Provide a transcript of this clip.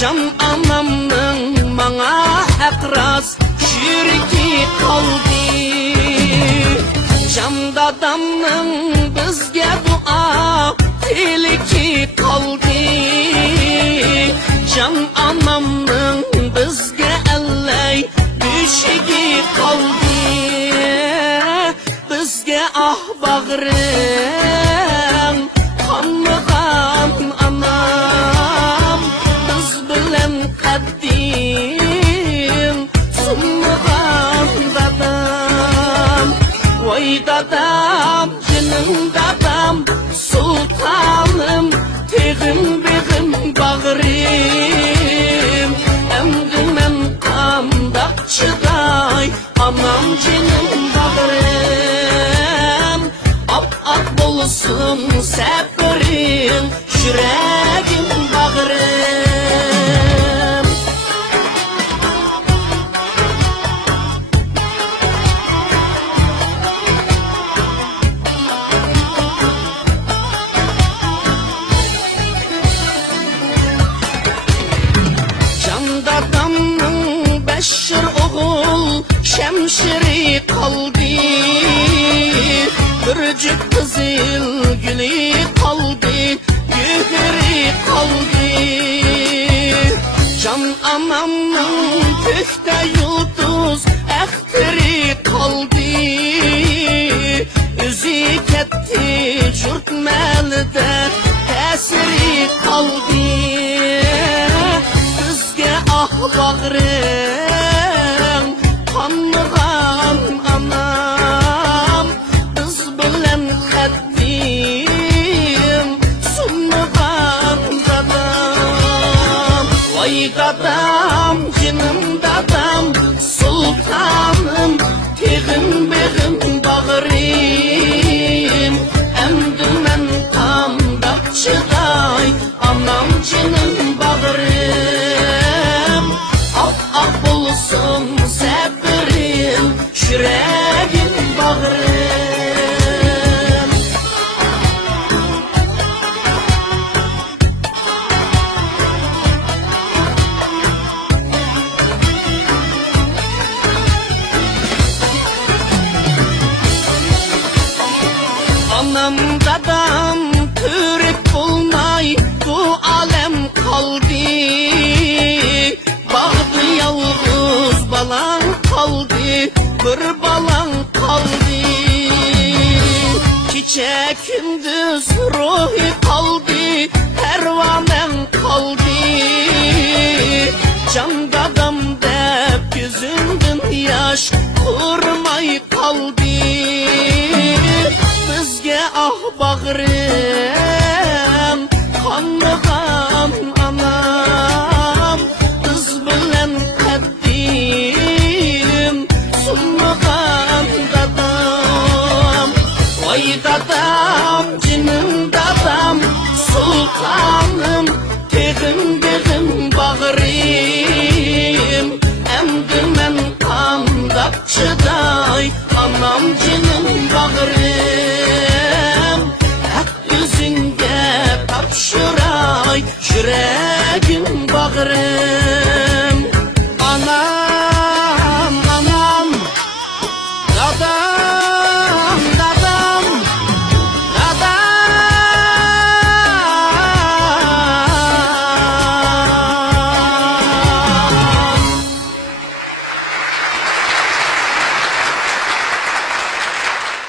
Can anamның manga akras şirki kaldı. Can dadamның bizge dua tilki kaldı. Can anamның bizge elley düşigi kaldı. Bizge ah bağrım kanmıgan anam, biz bilen kaddim sunmugan dadam. Vay dadam, canım dadam, sultanım, tegim begim bağrım. Emdi men kandak çıday, anam canım bağrım. Ap bolsun seperin, yüreğim bağrım. Can dadamның beşir oğul şemşiri kaldı. Bürcük kızıl gülü kaldı, yühürü kaldı. Can anamның tühte yıldız ehtiri kaldı. Üzü ketti jürtmelide tesiri kaldı. Bizge ah bağrım kanmıgan anam, biz bilen kaddim sunmugan dadam. Vay dadam, canım dadam, sultanım, tegim begim bağrım. Emdi men kandak çıday, anam canım bağrım. Ak bulsun seperin, yüreğim bağrım. Anam dadam türüp bulmay, bu alem kaldı. Bağdı yalğız balan kaldı, bir balan kaldı. Gece gündüz ruhi kaldı, pervanen kaldı. Can dadam dep yüzünden yaş kurmay kaldı. Bizge ah bağrım kanmıgan anam, biz bilen kaddim sunmugan dadam. Vay dadam, canım dadam, sultanım, tegim begim bağrım. Emdi men kandak çıday, anam canım bağrım. Hak yüzünge tapşıray, yüreğim